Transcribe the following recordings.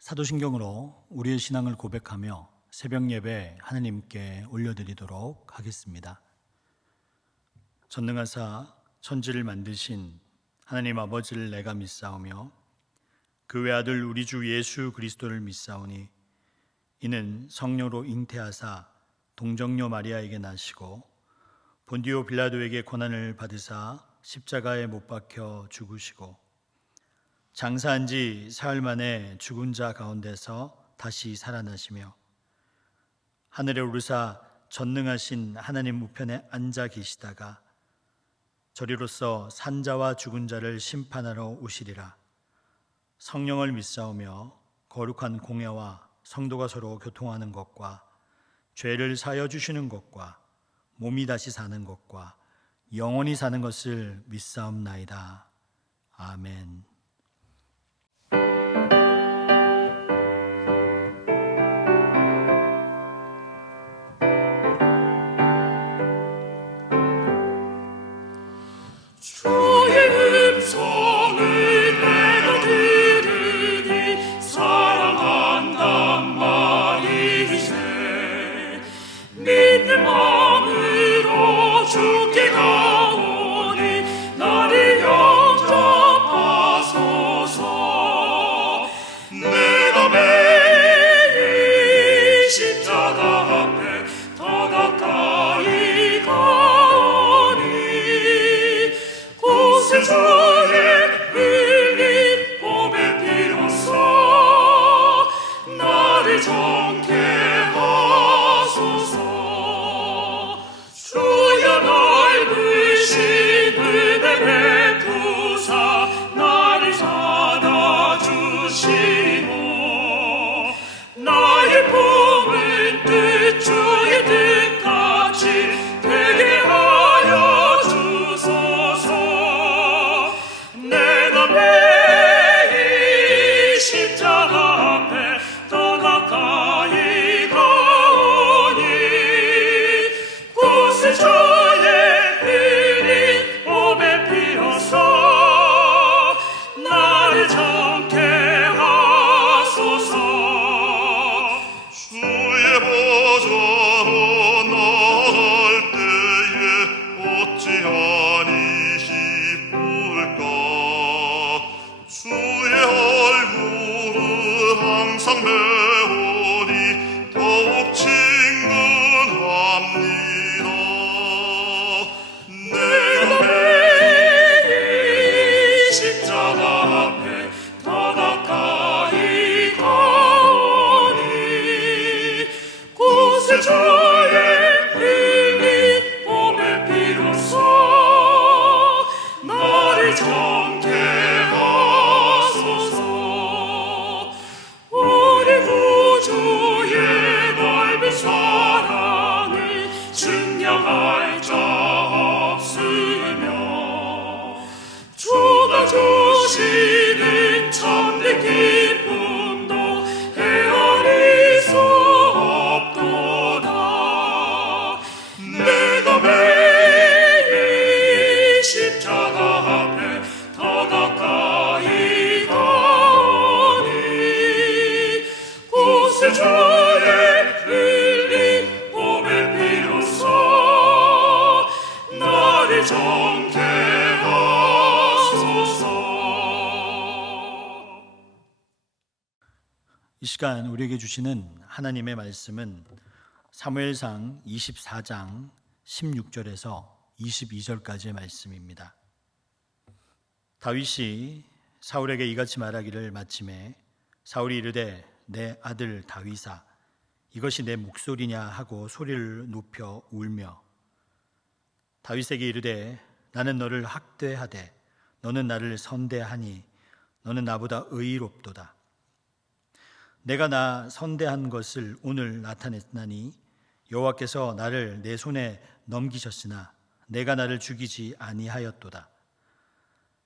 사도신경으로 우리의 신앙을 고백하며 새벽 예배 하나님께 올려드리도록 하겠습니다. 전능하사 천지를 만드신 하나님 아버지를 내가 믿사오며 그 외아들 우리 주 예수 그리스도를 믿사오니 이는 성령으로 잉태하사 동정녀 마리아에게 나시고 본디오 빌라도에게 고난을 받으사 십자가에 못 박혀 죽으시고 장사한 지 사흘 만에 죽은 자 가운데서 다시 살아나시며 하늘에 오르사 전능하신 하나님 우편에 앉아 계시다가 저리로서 산자와 죽은 자를 심판하러 오시리라. 성령을 믿사오며 거룩한 공예와 성도가 서로 교통하는 것과 죄를 사하여 주시는 것과 몸이 다시 사는 것과 영원히 사는 것을 믿사옵나이다. 아멘. 주의 음성을 내가 들으니 사랑한단 말이세. 믿는 마음으로 주께 가오니 나를 영접하소서. 내가 매일 십자가 앞에 더 가까이 가오니 곳에 주의 흘린 몸의 피로써 나를 정케 하소서. 주여 넓으신 은혜 베푸사 나를 사다 주시고 나의 품은 뜻 주의 뜻같이 되게 하여 주소서. 내가 매일 십자가 앞에 더 가까이 가오니 곳에 주의 흘린 몸의 피로써 나를 정케 하소서. 주의 보좌로 나갈 때에 어찌하니 기쁠까. 주의 얼굴을 항상 배우니 더욱 친근합니다. 내가 매일 십자가 앞에 더 가까이 가오니 곳에 주의 흘린 몸의 피로써 나를 정케 하소서. 우리 구주의 넓은 사랑을 증명할 자 없으며 주가 주시는 참된 기쁨도 헤아릴 수 없도다. 내가 매일 십자가 앞에 더 가까이 가오니 곳에 주의 흘린 몸의 피로써 나를 정케 하소서. 이 시간 우리에게 주시는 하나님의 말씀은 사무엘상 24장 16절에서 22절까지의 말씀입니다. 다윗이 사울에게 이같이 말하기를 마침에 사울이 이르되 내 아들 다윗아 이것이 내 목소리냐 하고 소리를 높여 울며 다윗에게 이르되 나는 너를 학대하되 너는 나를 선대하니 너는 나보다 의롭도다. 내가 나 선대한 것을 오늘 나타냈나니 여호와께서 나를 내 손에 넘기셨으나 내가 나를 죽이지 아니하였도다.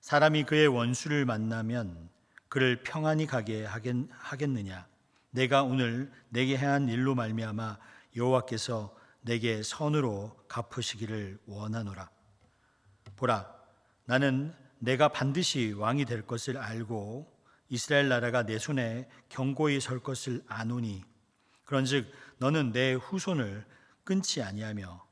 사람이 그의 원수를 만나면 그를 평안히 가게 하겠느냐. 내가 오늘 내게 행한 일로 말미암아 여호와께서 내게 선으로 갚으시기를 원하노라. 보라, 나는 내가 반드시 왕이 될 것을 알고 이스라엘 나라가 내 손에 견고히 설 것을 아노니 그런즉 너는 내 후손을 끊지 아니하며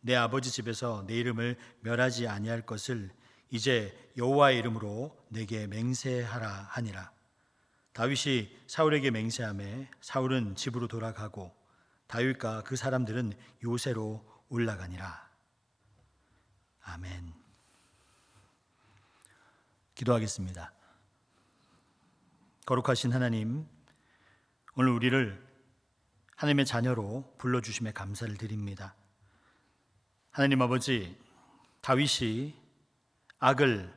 내 아버지 집에서 내 이름을 멸하지 아니할 것을 이제 여호와의 이름으로 내게 맹세하라 하니라. 다윗이 사울에게 맹세하매 사울은 집으로 돌아가고 다윗과 그 사람들은 요새로 올라가니라. 아멘. 기도하겠습니다. 거룩하신 하나님, 오늘 우리를 하나님의 자녀로 불러주심에 감사를 드립니다. 하나님 아버지, 다윗이 악을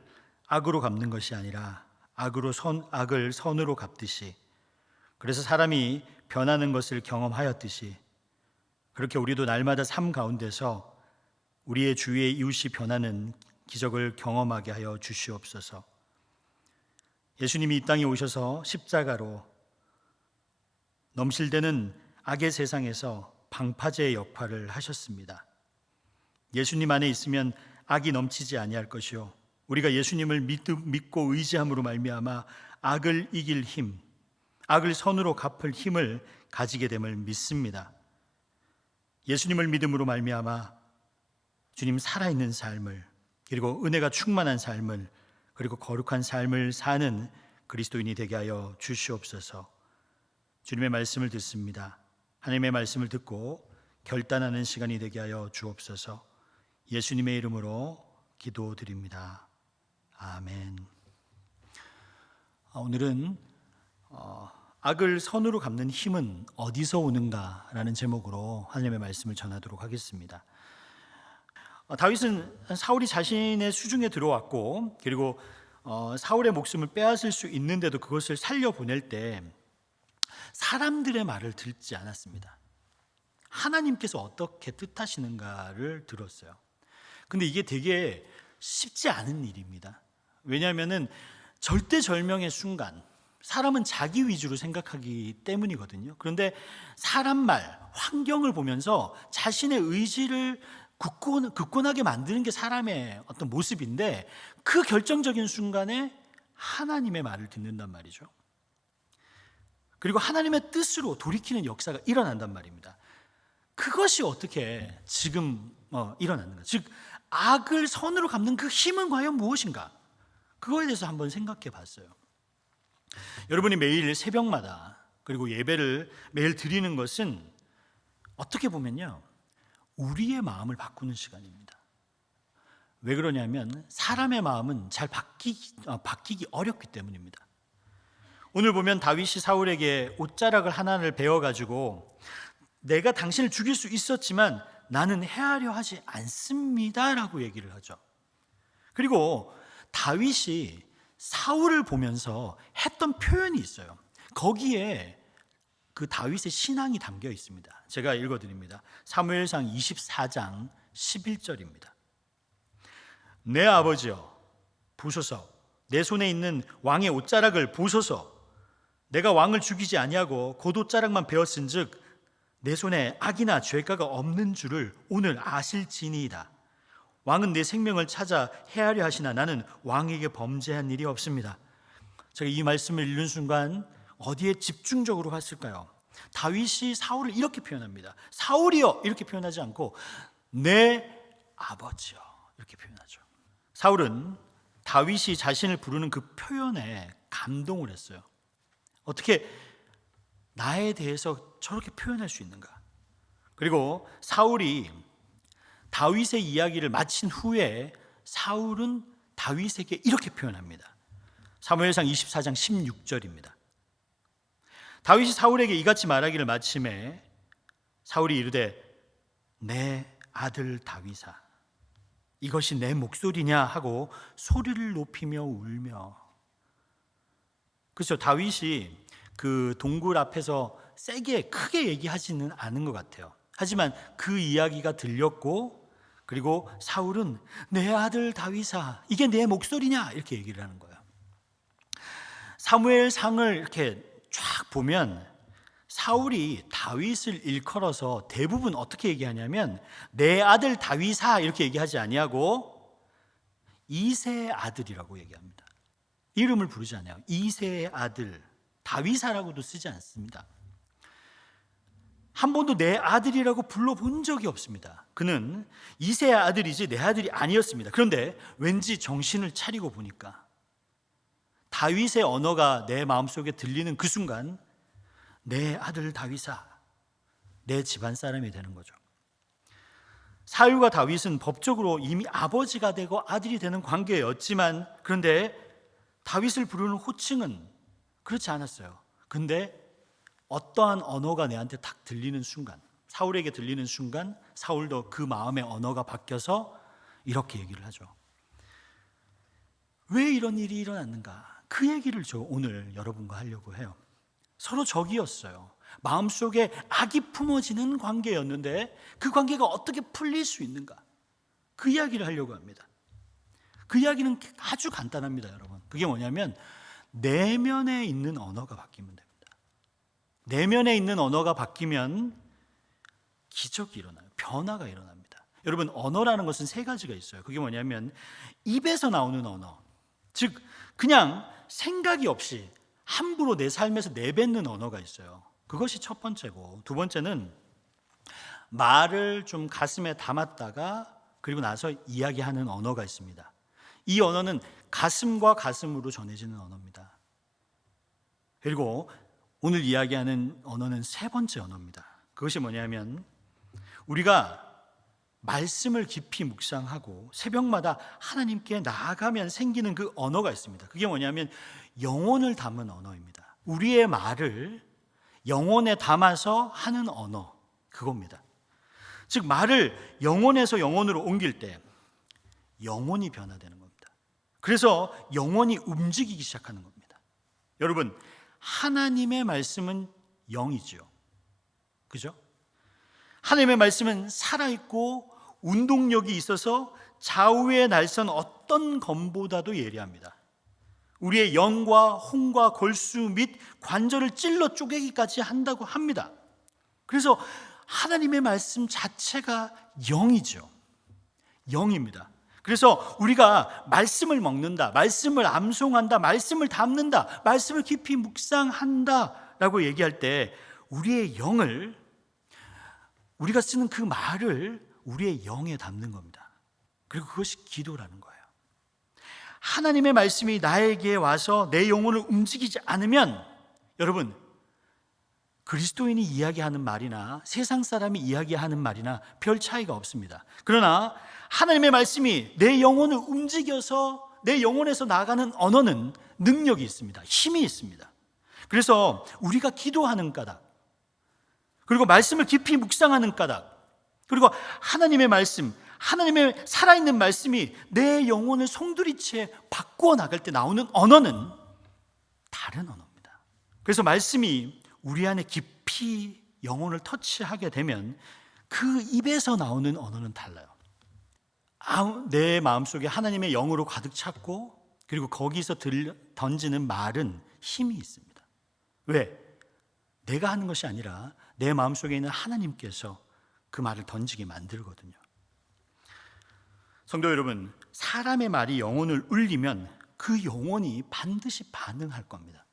악으로 갚는 것이 아니라 악을 선으로 갚듯이, 그래서 사람이 변하는 것을 경험하였듯이 그렇게 우리도 날마다 삶 가운데서 우리의 주위의 이웃이 변하는 기적을 경험하게 하여 주시옵소서. 예수님이 이 땅에 오셔서 십자가로 넘실대는 악의 세상에서 방파제의 역할을 하셨습니다. 예수님 안에 있으면 악이 넘치지 아니할 것이요 우리가 예수님을 믿고 의지함으로 말미암아 악을 이길 힘, 악을 선으로 갚을 힘을 가지게 됨을 믿습니다. 예수님을 믿음으로 말미암아 주님 살아있는 삶을, 그리고 은혜가 충만한 삶을, 그리고 거룩한 삶을 사는 그리스도인이 되게 하여 주시옵소서. 주님의 말씀을 듣습니다. 하나님의 말씀을 듣고 결단하는 시간이 되게 하여 주옵소서. 예수님의 이름으로 기도드립니다. 아멘. 오늘은 악을 선으로 갚는 힘은 어디서 오는가라는 제목으로 하나님의 말씀을 전하도록 하겠습니다. 다윗은 사울이 자신의 수중에 들어왔고, 그리고 사울의 목숨을 빼앗을 수 있는데도 그것을 살려보낼 때 사람들의 말을 듣지 않았습니다. 하나님께서 어떻게 뜻하시는가를 들었어요. 근데 이게 되게 쉽지 않은 일입니다. 왜냐하면 절대절명의 순간 사람은 자기 위주로 생각하기 때문이거든요. 그런데 사람 말, 환경을 보면서 자신의 의지를 굳건하게 만드는 게 사람의 어떤 모습인데, 그 결정적인 순간에 하나님의 말을 듣는단 말이죠. 그리고 하나님의 뜻으로 돌이키는 역사가 일어난단 말입니다. 그것이 어떻게 지금 일어났는가? 즉 악을 선으로 갚는 그 힘은 과연 무엇인가? 그거에 대해서 한번 생각해 봤어요. 여러분이 매일 새벽마다 그리고 예배를 매일 드리는 것은 어떻게 보면요, 우리의 마음을 바꾸는 시간입니다. 왜 그러냐면 사람의 마음은 잘 바뀌기 어렵기 때문입니다. 오늘 보면 다윗이 사울에게 옷자락을 하나를 베어가지고 내가 당신을 죽일 수 있었지만 나는 헤아려 하지 않습니다 라고 얘기를 하죠. 그리고 다윗이 사울을 보면서 했던 표현이 있어요. 거기에 그 다윗의 신앙이 담겨 있습니다. 제가 읽어드립니다. 사무엘상 24장 11절입니다. 내 아버지여 보소서, 내 손에 있는 왕의 옷자락을 보소서. 내가 왕을 죽이지 아니하고 곧 옷자락만 베었은즉 내 손에 악이나 죄가가 없는 줄을 오늘 아실지니이다. 왕은 내 생명을 찾아 헤아려 하시나 나는 왕에게 범죄한 일이 없습니다. 제가 이 말씀을 읽는 순간 어디에 집중적으로 봤을까요? 다윗이 사울을 이렇게 표현합니다. 사울이여 이렇게 표현하지 않고 내 아버지여 이렇게 표현하죠. 사울은 다윗이 자신을 부르는 그 표현에 감동을 했어요. 어떻게 나에 대해서 저렇게 표현할 수 있는가? 그리고 사울이 다윗의 이야기를 마친 후에 사울은 다윗에게 이렇게 표현합니다. 사무엘상 24장 16절입니다. 다윗이 사울에게 이같이 말하기를 마침에 사울이 이르되 내 아들 다윗아 이것이 내 목소리냐 하고 소리를 높이며 울며. 그렇죠. 다윗이 그 동굴 앞에서 세게 크게 얘기하지는 않은 것 같아요. 하지만 그 이야기가 들렸고, 그리고 사울은 내 아들 다윗아 이게 내 목소리냐 이렇게 얘기를 하는 거예요. 사무엘상을 이렇게 쫙 보면 사울이 다윗을 일컬어서 대부분 어떻게 얘기하냐면 내 아들 다윗아 이렇게 얘기하지 아니하고 이새의 아들이라고 얘기합니다. 이름을 부르지 않아요. 이새의 아들 다윗아라고도 쓰지 않습니다. 한 번도 내 아들이라고 불러본 적이 없습니다. 그는 이새의 아들이지 내 아들이 아니었습니다. 그런데 왠지 정신을 차리고 보니까 다윗의 언어가 내 마음속에 들리는 그 순간 내 아들 다윗아, 내 집안 사람이 되는 거죠. 사울과 다윗은 법적으로 이미 아버지가 되고 아들이 되는 관계였지만, 그런데 다윗을 부르는 호칭은 그렇지 않았어요. 근데 어떠한 언어가 내한테 딱 들리는 순간, 사울에게 들리는 순간 사울도 그 마음의 언어가 바뀌어서 이렇게 얘기를 하죠. 왜 이런 일이 일어났는가? 그 얘기를 저 오늘 여러분과 하려고 해요. 서로 적이었어요. 마음속에 악이 품어지는 관계였는데 그 관계가 어떻게 풀릴 수 있는가? 그 이야기를 하려고 합니다. 그 이야기는 아주 간단합니다, 여러분. 그게 뭐냐면 내면에 있는 언어가 바뀌면 됩니다. 내면에 있는 언어가 바뀌면 기적이 일어나요. 변화가 일어납니다. 여러분, 언어라는 것은 세 가지가 있어요. 그게 뭐냐면 입에서 나오는 언어, 즉 그냥 생각이 없이 함부로 내 삶에서 내뱉는 언어가 있어요. 그것이 첫 번째고, 두 번째는 말을 좀 가슴에 담았다가 그리고 나서 이야기하는 언어가 있습니다. 이 언어는 가슴과 가슴으로 전해지는 언어입니다. 그리고 오늘 이야기하는 언어는 세 번째 언어입니다. 그것이 뭐냐면 우리가 말씀을 깊이 묵상하고 새벽마다 하나님께 나아가면 생기는 그 언어가 있습니다. 그게 뭐냐면 영혼을 담은 언어입니다. 우리의 말을 영혼에 담아서 하는 언어, 그겁니다. 즉 말을 영혼에서 영혼으로 옮길 때 영혼이 변화되는 겁니다. 그래서 영혼이 움직이기 시작하는 겁니다. 여러분, 하나님의 말씀은 영이죠. 그죠? 하나님의 말씀은 살아있고 운동력이 있어서 좌우의 날선 어떤 검보다도 예리합니다. 우리의 영과 홍과 골수 및 관절을 찔러 쪼개기까지 한다고 합니다. 그래서 하나님의 말씀 자체가 영이죠. 영입니다. 그래서 우리가 말씀을 먹는다, 말씀을 암송한다, 말씀을 담는다, 말씀을 깊이 묵상한다 라고 얘기할 때 우리의 영을, 우리가 쓰는 그 말을 우리의 영에 담는 겁니다. 그리고 그것이 기도라는 거예요. 하나님의 말씀이 나에게 와서 내 영혼을 움직이지 않으면 여러분, 그리스도인이 이야기하는 말이나 세상 사람이 이야기하는 말이나 별 차이가 없습니다. 그러나 하나님의 말씀이 내 영혼을 움직여서 내 영혼에서 나가는 언어는 능력이 있습니다. 힘이 있습니다. 그래서 우리가 기도하는 까닭, 그리고 말씀을 깊이 묵상하는 까닭, 그리고 하나님의 말씀, 하나님의 살아있는 말씀이 내 영혼을 송두리째 바꾸어 나갈 때 나오는 언어는 다른 언어입니다. 그래서 말씀이 우리 안에 깊이 영혼을 터치하게 되면 그 입에서 나오는 언어는 달라요. 내 마음속에 하나님의 영으로 가득 찼고 그리고 거기서 던지는 말은 힘이 있습니다. 왜? 내가 하는 것이 아니라 내 마음속에 있는 하나님께서 그 말을 던지게 만들거든요. 성도 여러분, 사람의 말이 영혼을 울리면 그 영혼이 반드시 반응할 겁니다.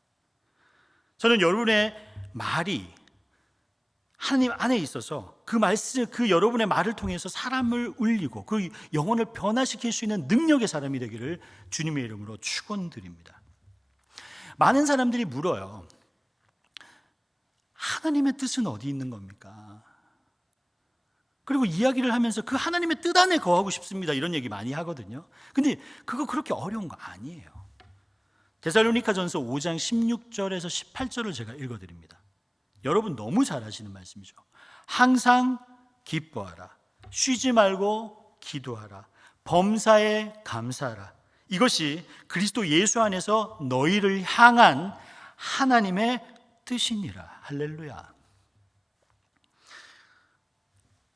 저는 여러분의 말이 하나님 안에 있어서 그 말씀, 그 여러분의 말을 통해서 사람을 울리고 그 영혼을 변화시킬 수 있는 능력의 사람이 되기를 주님의 이름으로 축원드립니다. 많은 사람들이 물어요. 하나님의 뜻은 어디 있는 겁니까? 그리고 이야기를 하면서 그 하나님의 뜻 안에 거하고 싶습니다, 이런 얘기 많이 하거든요. 근데 그거 그렇게 어려운 거 아니에요. 데살로니가전서 5장 16절에서 18절을 제가 읽어드립니다. 여러분 너무 잘 아시는 말씀이죠. 항상 기뻐하라, 쉬지 말고 기도하라, 범사에 감사하라. 이것이 그리스도 예수 안에서 너희를 향한 하나님의 뜻이니라. 할렐루야.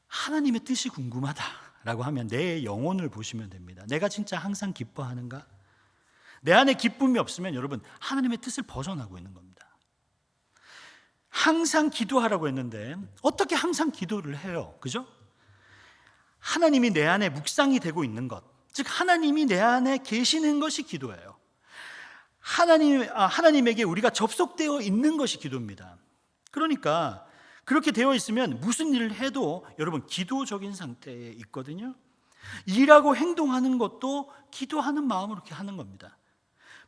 하나님의 뜻이 궁금하다라고 하면 내 영혼을 보시면 됩니다. 내가 진짜 항상 기뻐하는가? 내 안에 기쁨이 없으면 여러분 하나님의 뜻을 벗어나고 있는 겁니다. 항상 기도하라고 했는데 어떻게 항상 기도를 해요? 그죠? 하나님이 내 안에 묵상이 되고 있는 것, 즉 하나님이 내 안에 계시는 것이 기도예요. 하나님에게 우리가 접속되어 있는 것이 기도입니다. 그러니까 그렇게 되어 있으면 무슨 일을 해도 여러분 기도적인 상태에 있거든요. 일하고 행동하는 것도 기도하는 마음으로 이렇게 하는 겁니다.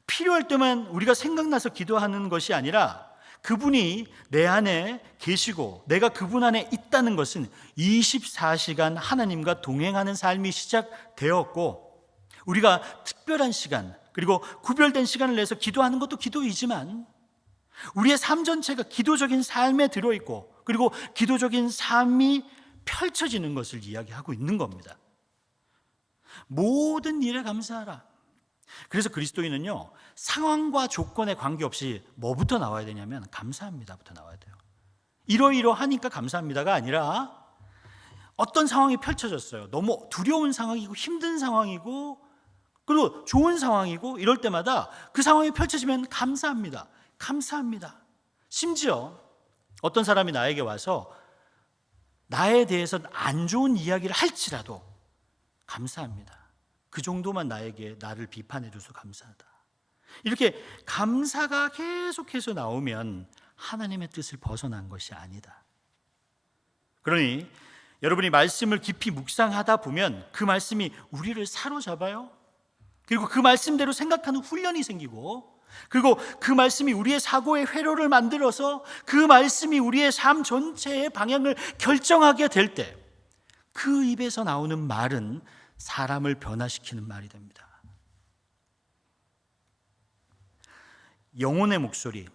필요할 때만 우리가 생각나서 기도하는 것이 아니라 그분이 내 안에 계시고 내가 그분 안에 있다는 것은 24시간 하나님과 동행하는 삶이 시작되었고, 우리가 특별한 시간 그리고 구별된 시간을 내서 기도하는 것도 기도이지만 우리의 삶 전체가 기도적인 삶에 들어있고 그리고 기도적인 삶이 펼쳐지는 것을 이야기하고 있는 겁니다. 모든 일에 감사하라. 그래서 그리스도인은요, 상황과 조건에 관계없이 뭐부터 나와야 되냐면 감사합니다부터 나와야 돼요. 이러이러하니까 감사합니다가 아니라 어떤 상황이 펼쳐졌어요. 너무 두려운 상황이고 힘든 상황이고 그리고 좋은 상황이고 이럴 때마다 그 상황이 펼쳐지면 감사합니다. 감사합니다. 심지어 어떤 사람이 나에게 와서 나에 대해서 안 좋은 이야기를 할지라도 감사합니다. 그 정도만 나를 비판해 줘서 감사하다. 이렇게 감사가 계속해서 나오면 하나님의 뜻을 벗어난 것이 아니다. 그러니 여러분이 말씀을 깊이 묵상하다 보면 그 말씀이 우리를 사로잡아요. 그리고 그 말씀대로 생각하는 훈련이 생기고, 그리고 그 말씀이 우리의 사고의 회로를 만들어서 그 말씀이 우리의 삶 전체의 방향을 결정하게 될 때 그 입에서 나오는 말은 사람을 변화시키는 말이 됩니다. 영혼의 목소리,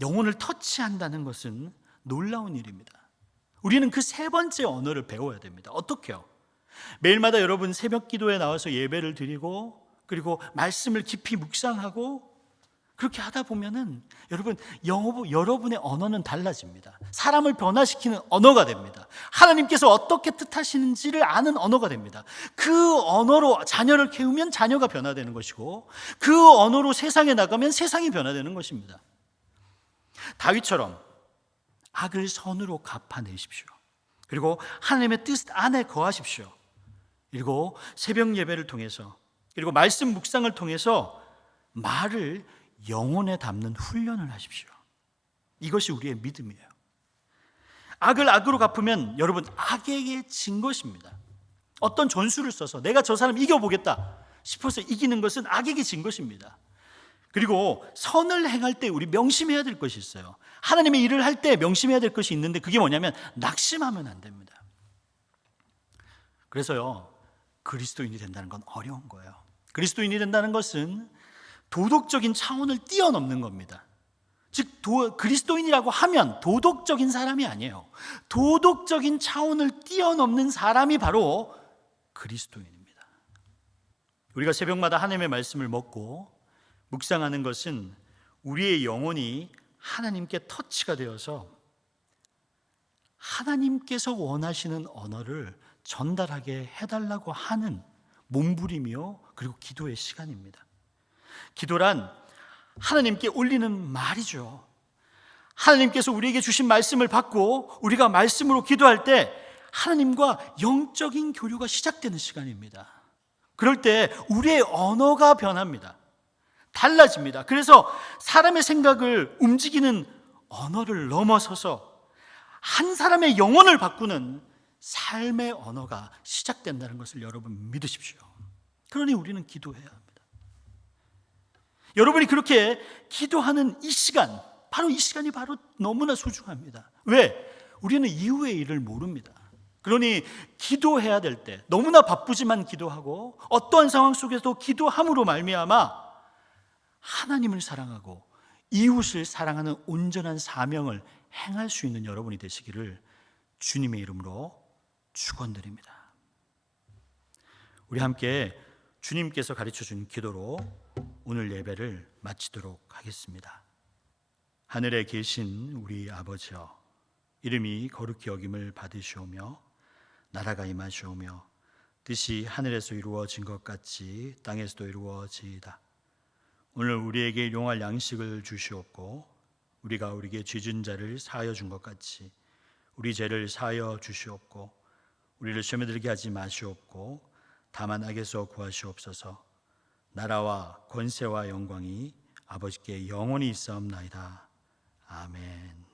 영혼을 터치한다는 것은 놀라운 일입니다. 우리는 그 세 번째 언어를 배워야 됩니다. 어떻게요? 매일마다 여러분 새벽 기도에 나와서 예배를 드리고 그리고 말씀을 깊이 묵상하고 그렇게 하다 보면은 여러분의 언어는 달라집니다. 사람을 변화시키는 언어가 됩니다. 하나님께서 어떻게 뜻하시는지를 아는 언어가 됩니다. 그 언어로 자녀를 키우면 자녀가 변화되는 것이고 그 언어로 세상에 나가면 세상이 변화되는 것입니다. 다윗처럼 악을 선으로 갚아내십시오. 그리고 하나님의 뜻 안에 거하십시오. 그리고 새벽 예배를 통해서 그리고 말씀 묵상을 통해서 말을 영혼에 담는 훈련을 하십시오. 이것이 우리의 믿음이에요. 악을 악으로 갚으면 여러분 악에게 진 것입니다. 어떤 전술을 써서 내가 저 사람 이겨보겠다 싶어서 이기는 것은 악에게 진 것입니다. 그리고 선을 행할 때 우리 명심해야 될 것이 있어요. 하나님의 일을 할 때 명심해야 될 것이 있는데 그게 뭐냐면 낙심하면 안 됩니다. 그래서요, 그리스도인이 된다는 건 어려운 거예요. 그리스도인이 된다는 것은 도덕적인 차원을 뛰어넘는 겁니다. 즉 그리스도인이라고 하면 도덕적인 사람이 아니에요. 도덕적인 차원을 뛰어넘는 사람이 바로 그리스도인입니다. 우리가 새벽마다 하나님의 말씀을 먹고 묵상하는 것은 우리의 영혼이 하나님께 터치가 되어서 하나님께서 원하시는 언어를 전달하게 해달라고 하는 몸부림이요 그리고 기도의 시간입니다. 기도란 하나님께 올리는 말이죠. 하나님께서 우리에게 주신 말씀을 받고 우리가 말씀으로 기도할 때 하나님과 영적인 교류가 시작되는 시간입니다. 그럴 때 우리의 언어가 변합니다. 달라집니다. 그래서 사람의 생각을 움직이는 언어를 넘어서서 한 사람의 영혼을 바꾸는 삶의 언어가 시작된다는 것을 여러분 믿으십시오. 그러니 우리는 기도해야 합니다. 여러분이 그렇게 기도하는 이 시간, 바로 이 시간이 바로 너무나 소중합니다. 왜? 우리는 이후의 일을 모릅니다. 그러니 기도해야 될 때 너무나 바쁘지만 기도하고 어떠한 상황 속에서도 기도함으로 말미암아 하나님을 사랑하고 이웃을 사랑하는 온전한 사명을 행할 수 있는 여러분이 되시기를 주님의 이름으로 축원드립니다. 우리 함께 주님께서 가르쳐준 기도로 오늘 예배를 마치도록 하겠습니다. 하늘에 계신 우리 아버지여, 이름이 거룩히 여김을 받으시오며 나라가 임하시오며 뜻이 하늘에서 이루어진 것 같이 땅에서도 이루어지이다. 오늘 우리에게 용할 양식을 주시옵고 우리가 우리에게 죄진 자를 사하여 준 것 같이 우리 죄를 사하여 주시옵고 우리를 시험에 들게 하지 마시옵고 다만 악에서 구하시옵소서. 나라와 권세와 영광이 아버지께 영원히 있사옵나이다. 아멘.